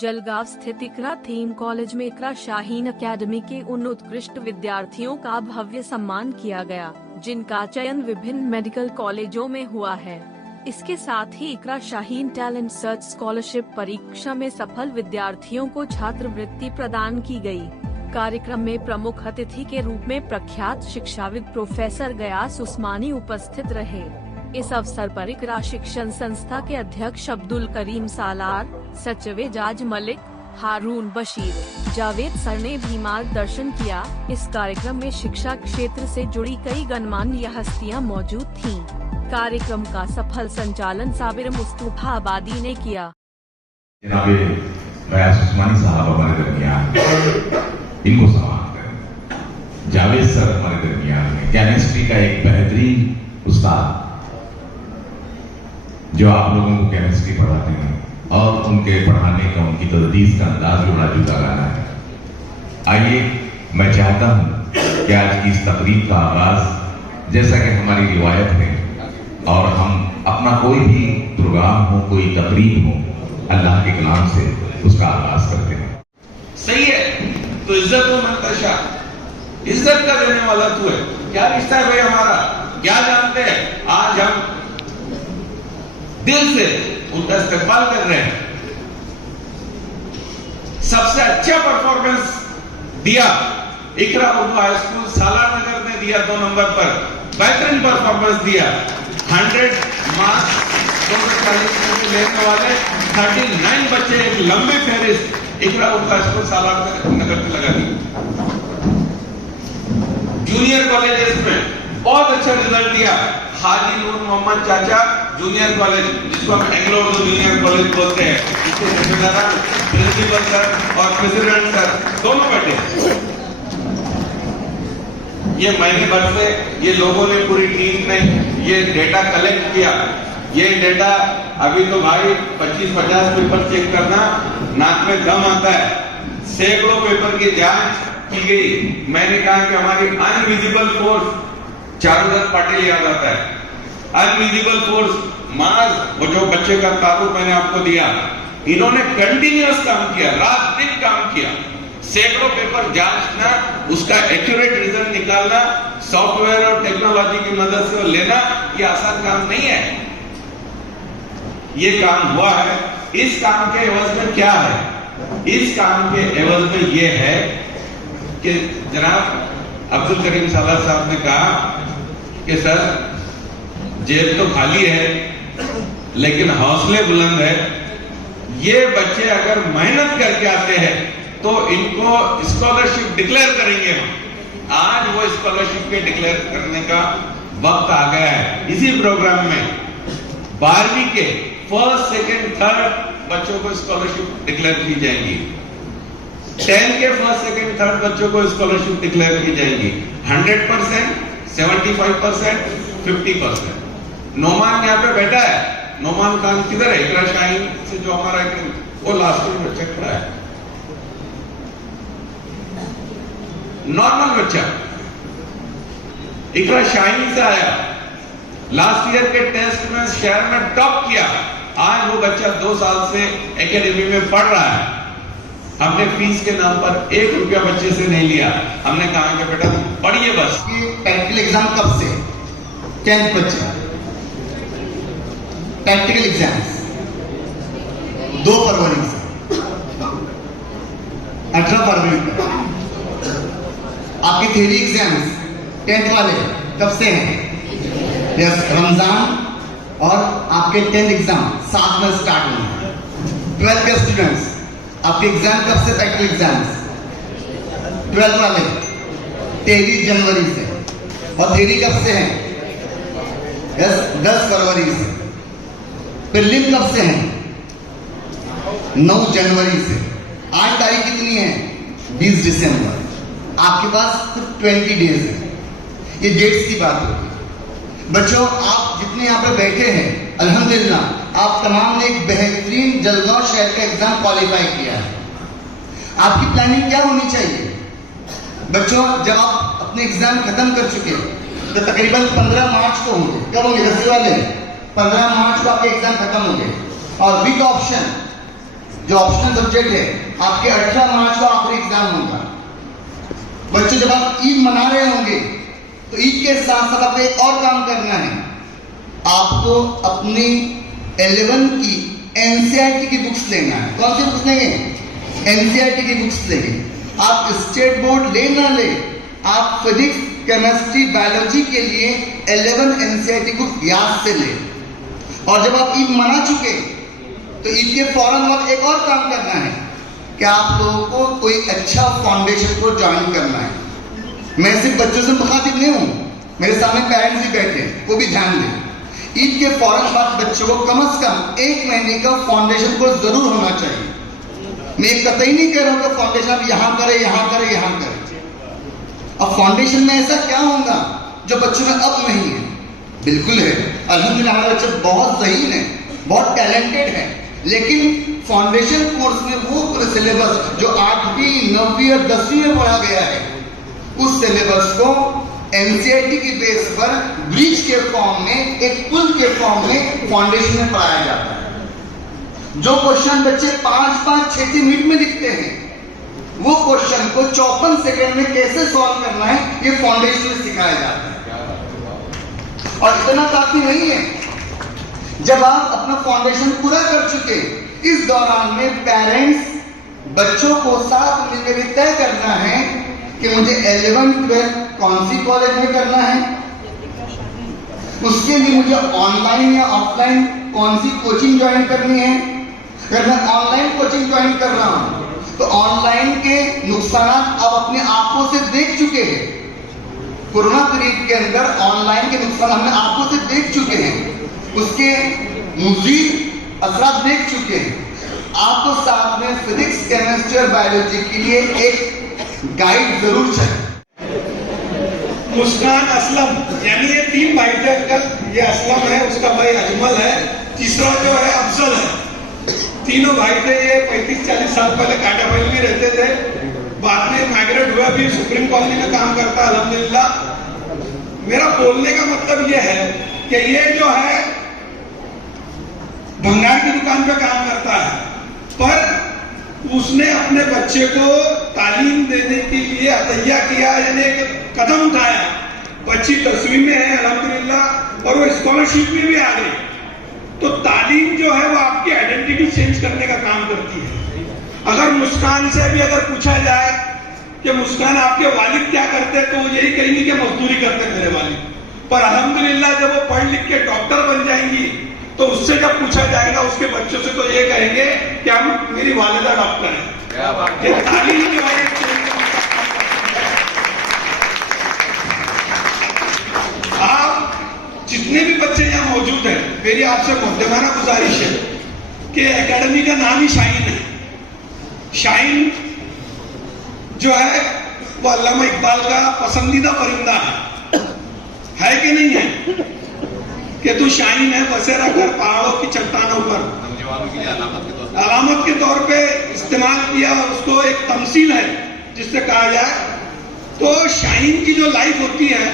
जलगांव स्थित इकरा theme college में इकरा Shaheen academy के उन उत्कृष्ट विद्यार्थियों का भव्य सम्मान किया गया, जिनका चयन विभिन्न मेडिकल कॉलेजों में हुआ है। इसके साथ ही इकरा शाहीन टैलेंट सर्च स्कॉलरशिप परीक्षा में सफल विद्यार्थियों को छात्रवृत्ति प्रदान की गई। कार्यक्रम में प्रमुख अतिथि के रूप में प्रख्यात शिक्षाविद प्रोफेसर गयास उस्मानी उपस्थित रहे। इस अवसर पर इकरा शिक्षण संस्था के अध्यक्ष अब्दुल करीम सालार, सचिव एजाज मलिक, हारून बशीर, जावेद सर ने भी मार्गदर्शन किया। इस कार्यक्रम में शिक्षा क्षेत्र से जुड़ी कई गणमान्य हस्तियां मौजूद थीं। कार्यक्रम का सफल संचालन साबिर मुस्तफा आबादी ने किया। गयास उस्मानी साहब हमारे दरमियान, इनको समाप्त करें। जावेद सर हमारे दरमियान में केमिस्ट्री का एक बेहतरीन उस्ताद, जो आप लोगों को केमिस्ट्री पढ़ाते हैं और उनके पढ़ाने का, उनकी तदरीस का अंदाज भी बड़ा जुदा गाना है। आइए, मैं चाहता हूं कि आज की इस तकरीब का आगाज, जैसा कि हमारी रिवायत है और हम अपना कोई भी प्रोग्राम हो, कोई तकरीब हो, अल्लाह के कलाम से उसका आगाज करते हैं। सही है, तो इज्जत को मंतशा, इज्जत का देने वाला तू है। क्या रिश्ता है भाई हमारा, क्या जानते हैं? आज हम दिल से उनका इस्तेमाल कर रहे हैं। सबसे अच्छा परफॉर्मेंस दिया इकरा उर्दू हाई स्कूल सालार नगर ने दिया, 2 नंबर पर बेहतरीन परफॉर्मेंस दिया। 100 मार्क्स 240 लेने वाले 39 बच्चे, एक लंबी फहरिस्त इकरा उर्दू हाई स्कूल सालार नगर से लगा दी। जूनियर कॉलेजेस में बहुत अच्छा रिजल्ट दिया। हाजी नूर मोहम्मद चाचा जूनियर कॉलेज, जिसको हम एंग्लो उर्दू जूनियर कॉलेज बोलते हैं, इसके जिम्मेदार प्रिंसिपल सर और प्रेसिडेंट सर दोनों बैठे। ये महीने भर से ये लोगों ने, पूरी टीम ने ये डेटा कलेक्ट किया। ये डेटा अभी तो भाई 25-50 पेपर चेक करना नाक में दम आता है। सैकड़ों पेपर की जांच की गई। मैंने कहा कि हमारी अनविजिबल फोर्स, चारों तरफ पाटिल याद आता है, अनविजिबल फोर्स मार्स, वो जो बच्चे का तारुफ मैंने आपको दिया, इन्होंने कंटिन्यूअस काम किया, रात दिन काम किया। सैकड़ों पेपर जांचना, उसका एक्यूरेट रिजल्ट निकालना, सॉफ्टवेयर और टेक्नोलॉजी की मदद से लेना, ये आसान काम नहीं है। ये काम हुआ है। इस काम के एवज में क्या है? इस काम के एवज में ये है कि जनाब अब्दुल करीम सालार साहब ने कहा कि सर, जेब तो खाली है लेकिन हौसले बुलंद है। ये बच्चे अगर मेहनत करके आते हैं तो इनको स्कॉलरशिप डिक्लेयर करेंगे हम। आज वो स्कॉलरशिप के डिक्लेयर करने का वक्त आ गया है। इसी प्रोग्राम में 12वीं के फर्स्ट, सेकंड, थर्ड बच्चों को स्कॉलरशिप डिक्लेयर की जाएंगी। 10 के फर्स्ट, सेकंड, थर्ड बच्चों को स्कॉलरशिप डिक्लेयर की जाएंगी। 100%, 75%, 50%। नोमान यहाँ पे बैठा है। नोमान खान किधर है? इकरा शाहीन से जो हमारा वो लास्ट में बच्चा खड़ा है, नॉर्मल बच्चा, इकरा शाहीन से आया। लास्ट ईयर के टेस्ट में शहर में टॉप किया। आज वो बच्चा 2 साल से एकेडमी में पढ़ रहा है। हमने फीस के नाम पर 1 रुपया बच्चे से नहीं लिया। हमने कहा कि बेटा तुम पढ़िए बस। प्रैक्टिकल एग्जाम कब से? 10th बच्चे प्रैक्टिकल एग्जाम्स 2 फरवरी से 18 फरवरी तक। आपके थ्योरी एग्जाम्स 10th वाले कब से हैं? यस, रमजान और आपके 10th एग्जाम 7 में स्टार्ट होंगे। 12th के स्टूडेंट्स, आपके एग्जाम कब से? प्रैक्टिकल एग्जाम्स 12th वाले 23 जनवरी से। और थ्योरी कब से हैं? यस, 10 फरवरी से। प्रीलिम कब से हैं? 9 जनवरी से। आज तारीख कितनी है? 20 दिसंबर। आपके पास सिर्फ 20 डेज है। ये डेट्स की बात होगी। बच्चों, आप जितने यहाँ पे बैठे हैं, अल्हम्दुलिल्लाह आप तमाम ने एक बेहतरीन जलगांव शहर का एग्जाम क्वालिफाई किया है। आपकी प्लानिंग क्या होनी चाहिए? बच्चों, जब आप अपने एग्जाम खत्म कर चुके तो तकरीबन 15 मार्च को होंगे। कब होंगे? 10 वाले 15 मार्च को आपके एग्जाम खत्म होंगे। और विद ऑप्शन जो ऑप्शनल सब्जेक्ट है, आपके 18 मार्च को आखिरी एग्जाम होगा। बच्चे जब आप ईद मना रहे होंगे तो ईद के साथ साथ आपको एक और काम करना है। आपको अपनी 11 की एनसीईआरटी की बुक्स लेना है। कौन सी बुक्स लेंगे? एनसीईआरटी की बुक्स लेंगे। आप स्टेट बोर्ड ले ना ले, आप फिजिक्स, केमिस्ट्री, बायोलॉजी के लिए 11 एनसीईआरटी बुक याद से ले। और जब आप ईद मना चुके तो ईद के फौरन बाद एक और काम करना है कि आप लोगों को कोई अच्छा फाउंडेशन को ज्वाइन करना है। मैं सिर्फ बच्चों से मुखातिब नहीं हूं, मेरे सामने पेरेंट्स भी बैठे हैं, वो भी ध्यान दें। ईद के फौरन बाद बच्चों को कम से कम 1 महीने का फाउंडेशन कोर्स जरूर होना चाहिए। मैं कतई नहीं कह रहा हूं कि फाउंडेशन आप यहां करें, यहां करें, यहां करें। अब फाउंडेशन में ऐसा क्या होगा जो बच्चों में अब नहीं है? बिल्कुल है, अल्हम्दुलिल्लाह हमारे बच्चे बहुत ज़हीन हैं, बहुत टैलेंटेड हैं, लेकिन फाउंडेशन कोर्स में वो सिलेबस जो 8वीं, 9वीं और 10वीं में पढ़ा गया है, उस सिलेबस को एनसीईआरटी की बेस पर ब्रिज के फॉर्म में, एक पुल के फॉर्म में फाउंडेशन में पढ़ाया जाता है। जो क्वेश्चन बच्चे 5-5, 6-6 मिनट में लिखते हैं, वो क्वेश्चन को 54 सेकंड में कैसे सॉल्व करना है, ये फाउंडेशन में सिखाया जाता है। और इतना काफी नहीं है, जब आप अपना फाउंडेशन पूरा कर चुके, इस दौरान में पेरेंट्स बच्चों को साथ मिलकर तय करना है कि मुझे 11th-12th कौन सी कॉलेज में करना है, उसके लिए मुझे ऑनलाइन या ऑफलाइन कौन सी कोचिंग ज्वाइन करनी है। अगर मैं ऑनलाइन कोचिंग ज्वाइन कर रहा हूं तो ऑनलाइन के नुकसान आप अपने आंखों से देख चुके हैं। कोरोना पीरियड के अंदर ऑनलाइन के नुकसान हमने आंखों से देख चुके हैं, उसके मुज़ीद असरात देख चुके हैं। आपको साथ में फिजिक्स, केमिस्ट्री और बायोलॉजी के लिए एक गाइड जरूर चाहिए। मुस्कान, असलम, यानी ये 3 भाई थे कल। ये असलम है, उसका भाई अजमल है, तीसरा जो है अफजल है। तीनों भाई थे, ये 35-40 साल पहले काटाफैल में रहते थे, बाद में माइग्रेट हुआ, भी सुप्रीम कॉलोनी में काम करता है अल्हम्दुलिल्लाह। मेरा बोलने का मतलब ये है कि ये जो है भंगार की दुकान पे काम करता है, पर उसने अपने बच्चे को तालीम देने के लिए अतैया किया, यानी एक कदम उठाया। बच्ची 10वीं में है अल्हम्दुलिल्लाह, और वो स्कॉलरशिप में भी आ गई। तो तालीम जो है वो आपकी आइडेंटिटी चेंज करने का काम करती है। अगर मुस्कान से भी अगर पूछा जाए कि मुस्कान आपके वालिद क्या करते, तो वो यही कहेंगे कि मजदूरी करते मेरे वालिद। पर अल्हम्दुलिल्लाह जब वो पढ़ लिख के डॉक्टर बन जाएंगी तो उससे जब पूछा जाएगा उसके बच्चों से, तो ये कहेंगे कि हम, मेरी वालिदा डॉक्टर है। ये तालीम जो है, आप जितने भी बच्चे यहाँ मौजूद हैं, मेरी आपसे मुद्देमाना गुजारिश है कि एकेडमी का नाम ही शाहीन है। शाहीन जो है वो अल्लामा इकबाल का पसंदीदा परिंदा है कि नहीं है? कि तू शाहीन है, बसेरा कर पहाड़ों की चट्टानों पर, अलामत के तौर पे इस्तेमाल किया, और उसको एक तमसील है जिससे कहा जाए। तो शाहीन की जो लाइफ होती है,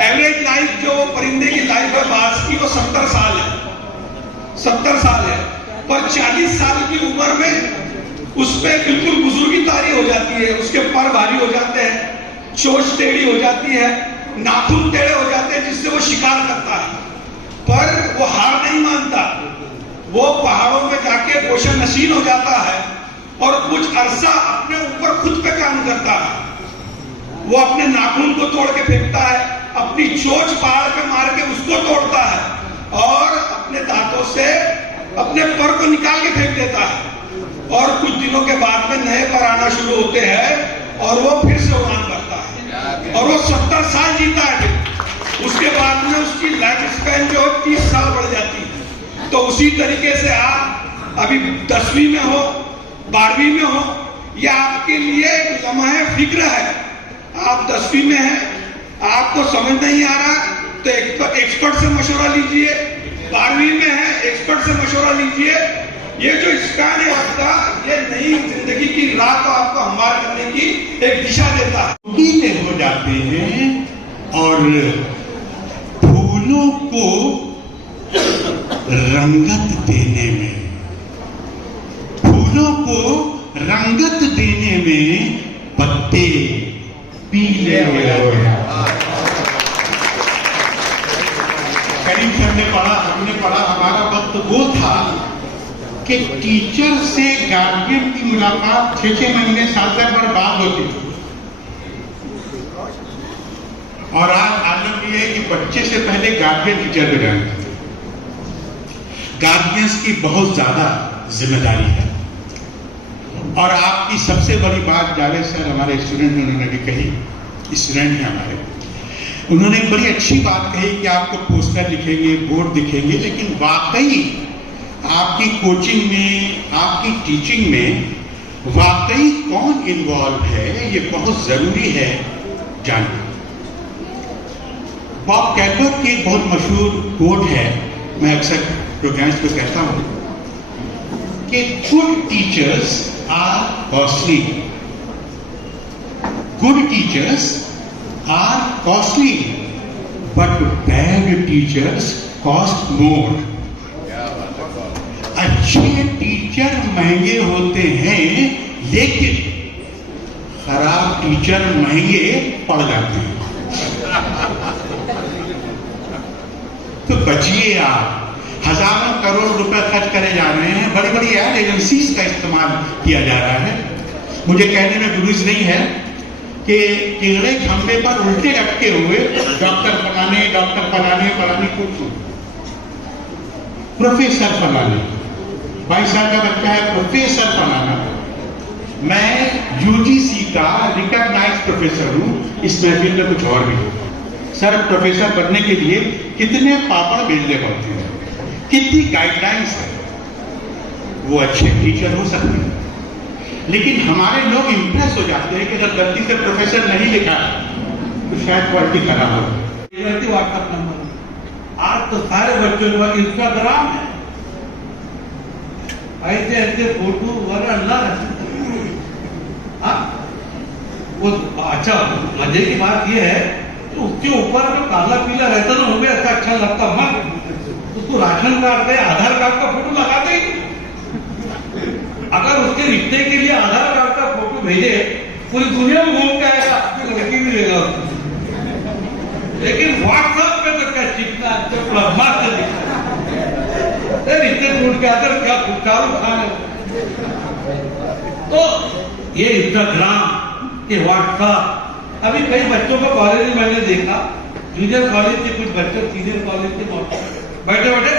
एवरेज लाइफ जो परिंदे की लाइफ है बाज की, वो 70 साल है। 70 साल है, पर 40 साल की उम्र में उस पर बिल्कुल बुजुर्गी तारी हो जाती है, उसके पर भारी हो जाते हैं, चोंच टेढ़ी हो जाती है, नाखून टेढ़े हो जाते हैं, जिससे वो शिकार करता है। पर वो हार नहीं मानता, वो पहाड़ों में जाके पोषण नशीन हो जाता है और कुछ अरसा अपने ऊपर खुद पे काम करता है। वो अपने नाखून को तोड़ के फेंकता है, अपनी चोंच पहाड़ पे मार के उसको तोड़ता है, और अपने दांतों से अपने पर को निकाल के फेंक देता है। और कुछ दिनों के बाद में नए पर आना शुरू होते हैं और वो फिर से उड़ान भरता है, और वो 70 साल जीता है। उसके बाद में उसकी लाइफ स्पैन जो 30 साल बढ़ जाती है। तो उसी तरीके से आप अभी 10वीं में हो, 12वीं में हो, यह आपके लिए एक लम्हा फिक्र है। आप 10वीं में हैं, आपको समझ नहीं आ रहा तो एक्सपर्ट से मशवरा लीजिए। 12वीं में है, एक्सपर्ट से मशवरा लीजिए। ये जो स्पैन है आपका, ये नई जिंदगी की राह को आपको हमवार करने की एक दिशा देता है। गीले हो जाते हैं और फूलों को रंगत देने में रंगत देने में पत्ते पीले हो गए। करीम सर ने पढ़ा, हमने पढ़ा, हमारा वक्त वो था कि टीचर से गार्जियन की मुलाकात 6-6 महीने, साल भर बाद होती थी। और आज आलम ये है कि बच्चे से पहले गार्जियन टीचर को जानते थे। गार्जियंस की बहुत ज्यादा जिम्मेदारी है। और आपकी सबसे बड़ी बात जावेद सर हमारे स्टूडेंट ने उन्होंने भी कही, स्टूडेंट है हमारे, उन्होंने एक बड़ी अच्छी बात कही कि आपको पोस्टर दिखेंगे, बोर्ड दिखेंगे, लेकिन वाकई आपकी कोचिंग में, आपकी टीचिंग में वाकई कौन इन्वॉल्व है, ये बहुत जरूरी है जानना। बॉब कैल्बर की एक बहुत मशहूर कोट है, मैं अक्सर प्रोग्राम्स को कहता हूं कि good teachers are costly, good teachers are costly but bad teachers cost more. अच्छे टीचर महंगे होते हैं, लेकिन खराब टीचर महंगे पड़ जाते हैं। तो बचिए आप, हजारों करोड़ रुपए खर्च करे जा रहे हैं, बड़ी बड़ी एड एजेंसीज का इस्तेमाल किया जा रहा है। मुझे कहने में गुरूज नहीं है कि टेढ़े खंबे पर उल्टे लटके हुए डॉक्टर फलाने कुछ प्रोफेसर फलाने, 22 साल का बच्चा है प्रोफेसर फलाना। मैं यूजीसी का रिकॉग्नाइज्ड प्रोफेसर हूं, इस महफिल में कुछ और भी हो। सर, प्रोफेसर बनने के लिए कितने पापड़ बेलने पड़ते हैं, कितनी गाइडलाइंस है। वो अच्छे टीचर हो सकते हैं, लेकिन हमारे लोग इंप्रेस हो जाते हैं कि अगर गलती से प्रोफेसर नहीं लिखा तो शायद क्वालिटी खराब हो। व्हाट्सएप नंबर आज तो सारे बच्चों के पास इंस्टाग्राम है, ऐसे ऐसे फोटो वगैरह अल्लाह। वो अच्छा, मजे की बात यह है कि उसके ऊपर जो काला पीला रहता ना, हमें ऐसा अच्छा लगता मत उसको राशन कार्ड दे, आधार कार्ड का फोटो लगा दे। अगर उसके रिश्ते के लिए आधार कार्ड का फोटो भेजे, पूरी दुनिया में घूम के आएगा, आपकी लड़की भी देगा। लेकिन व्हाट्सएप पे तो क्या चिपका रिश्ते टूट के आकर क्या शाहरुख खान है। तो ये इंस्टाग्राम के व्हाट्सएप, अभी कई बच्चों को कॉलेज में मैंने देखा, जूनियर कॉलेज के कुछ बच्चे सीनियर कॉलेज के बैठे बैठे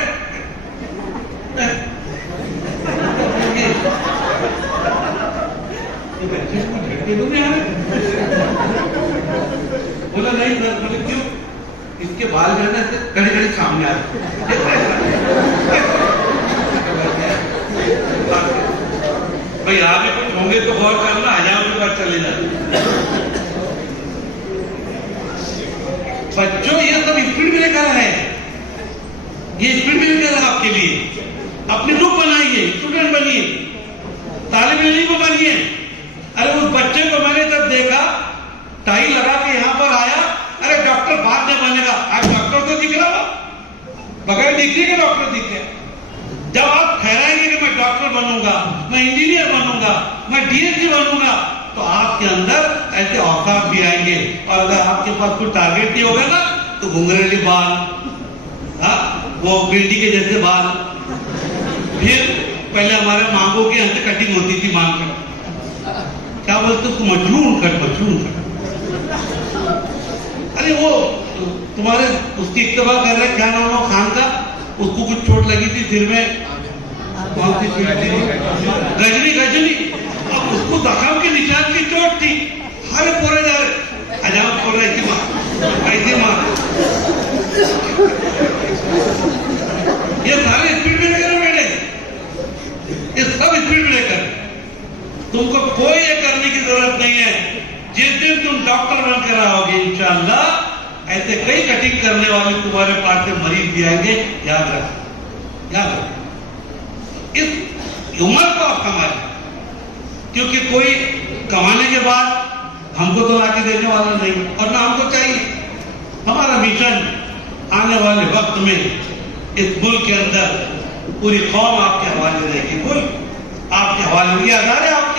बच्चे को झटके दो नहीं, बोला नहीं सर। बोले क्यों? इसके बाल जाने से घड़ी घड़ी सामने आते। भाई आगे कुछ होंगे तो गौर करना, 1000 के बाद चले जाते। बच्चों ये सब स्पीड ब्रेकर है, ये स्पीड ब्रेकर है आपके लिए। अपने लुक बनाइए, स्टूडेंट बनिए, तालिब इल्म को बनिए। अरे उस बच्चे को मैंने जब देखा, टाई लगा के यहाँ पर आया, अरे डॉक्टर बाद में बनेगा, आज डॉक्टर तो दिख रहा, बगैर डिग्री के डॉक्टर दिख गया। जब आप ठहराएंगे कि मैं डॉक्टर बनूंगा, मैं इंजीनियर बनूंगा, मैं डीएसपी बनूंगा, तो आपके अंदर ऐसे औकात भी आएंगे। और अगर आपके पास कोई टारगेट नहीं होगा ना, तो घुंघरेली बाल, वो गिल्टी के जैसे बाल, फिर पहले हमारे मांगों की यहाँ से कटिंग होती थी, मांग कर क्या बोलते उसको, मजलून कट। अरे वो तुम्हारे उसकी इत्तेबा कर रहे, क्या नाम है खान का, उसको कुछ चोट लगी थी सिर में, गजनी, अब उसको जख्म के निशान की चोट थी। हर पोरे जा रहे, अजाब पोर रहे, ऐसी मार। ये सारे स्पीड ब्रेकर बेटे, ये सब स्पीड ब्रेकर। तुमको कोई ये करने की जरूरत नहीं है। जिस दिन तुम डॉक्टर बनकर आओगे इंशाअल्लाह, ऐसे कई कटिंग करने वाले तुम्हारे पास से मरीज भी आएंगे। याद रख, इस उम्र को आप कमाए, क्योंकि कोई कमाने के बाद हमको तो लाके देने वाला नहीं, और ना हमको चाहिए। हमारा मिशन आने वाले वक्त में इस मुल्क के अंदर पूरी कौम आपके हवाले रहेगी, मुल्क आपके हवाले होगी, आधार है आपके